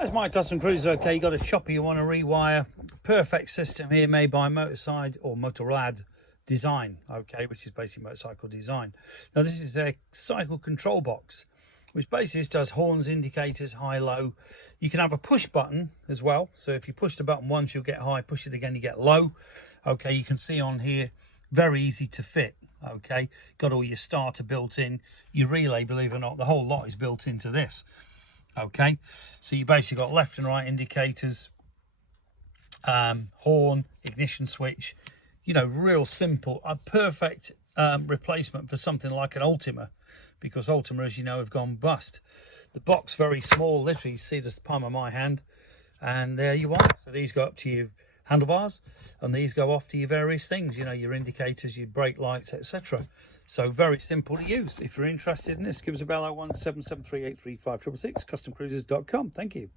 That's my custom cruiser. Okay, you got a chopper you want to rewire. Perfect system here, made by Motorside or Motorrad Design, okay, which is basically motorcycle design. Now this is a cycle control box, which basically does horns, indicators, high, low. You can have a push button as well. So if you push the button once, you'll get high. Push it again, you get low. Okay, you can see on here, very easy to fit. Okay, got all your starter built in, your relay, believe it or not, the whole lot is built into this. Okay, so you basically got left and right indicators, horn, ignition switch, you know, real simple, a perfect replacement for something like an Ultima, because Ultima, as you know, have gone bust. The box very small, literally you see the palm of my hand, and there you are. So these go up to your handlebars, and these go off to your various things, you know, your indicators, your brake lights, etc. So very simple to use. If you're interested in this, give us a bell at 01773835666, customcruisers.com. Thank you.